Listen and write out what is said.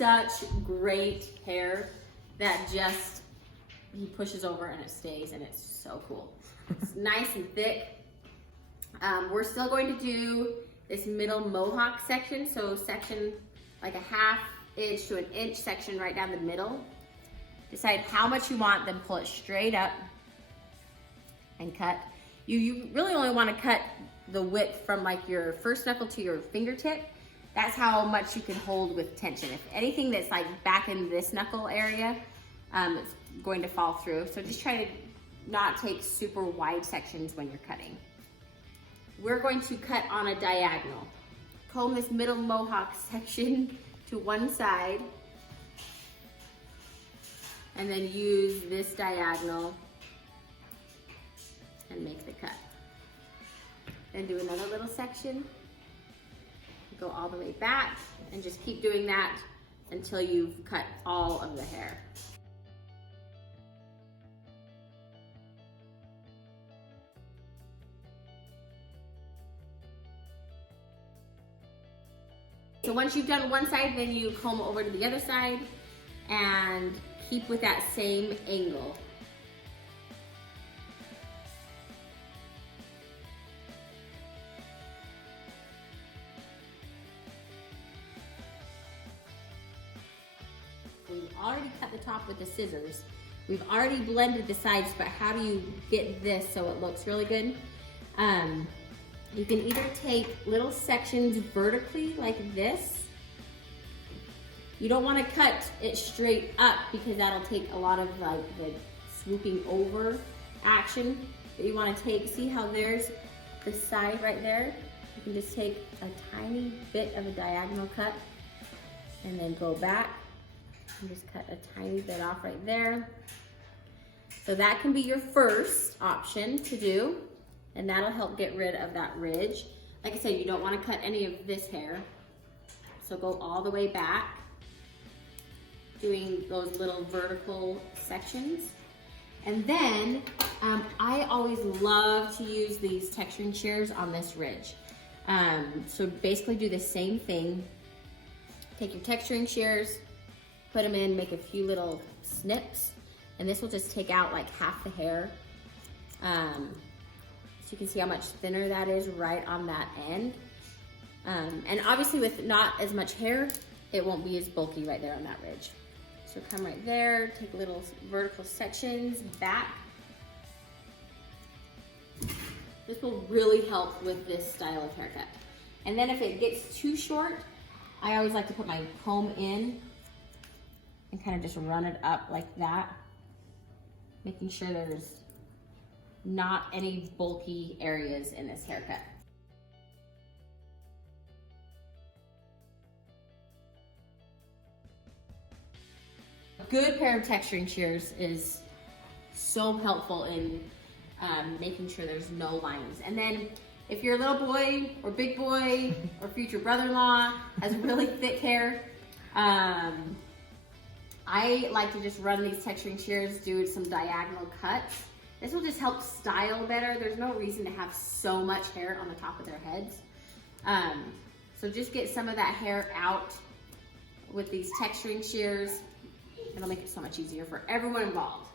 such great hair that just, he pushes over and it stays, and it's so cool. It's nice and thick. We're still going to do this middle mohawk section. So section like a 1/2 inch to 1 inch section right down the middle. Decide how much you want, then pull it straight up and cut. You really only want to cut the width from like your first knuckle to your fingertip. That's how much you can hold with tension. If anything that's like back in this knuckle area, it's going to fall through. So just try to not take super wide sections when you're cutting. We're going to cut on a diagonal. Comb this middle mohawk section to one side, and then use this diagonal and make the cut. Then do another little section, go all the way back, and just keep doing that until you've cut all of the hair. So once you've done one side, then you comb over to the other side and keep with that same angle. We've already cut the top with the scissors. We've already blended the sides, but how do you get this so it looks really good? You can either take little sections vertically like this. You don't want to cut it straight up because that'll take a lot of like the swooping over action. But you want to take, see how there's the side right there? You can just take a tiny bit of a diagonal cut and then go back and just cut a tiny bit off right there. So that can be your first option to do, and that'll help get rid of that ridge. Like I said, you don't want to cut any of this hair. So go all the way back, doing those little vertical sections. And then I always love to use these texturing shears on this ridge. So basically do the same thing. Take your texturing shears, put them in, make a few little snips, and this will just take out like half the hair. So you can see how much thinner that is right on that end. And obviously with not as much hair, it won't be as bulky right there on that ridge. So come right there, take little vertical sections back. This will really help with this style of haircut. And then if it gets too short, I always like to put my comb in and kind of just run it up like that, making sure there's not any bulky areas in this haircut. A good pair of texturing shears is so helpful in making sure there's no lines. And then if your little boy or big boy or future brother-in-law has really thick hair, I like to just run these texturing shears, do some diagonal cuts. This will just help style better. There's no reason to have so much hair on the top of their heads. So just get some of that hair out with these texturing shears. It'll make it so much easier for everyone involved.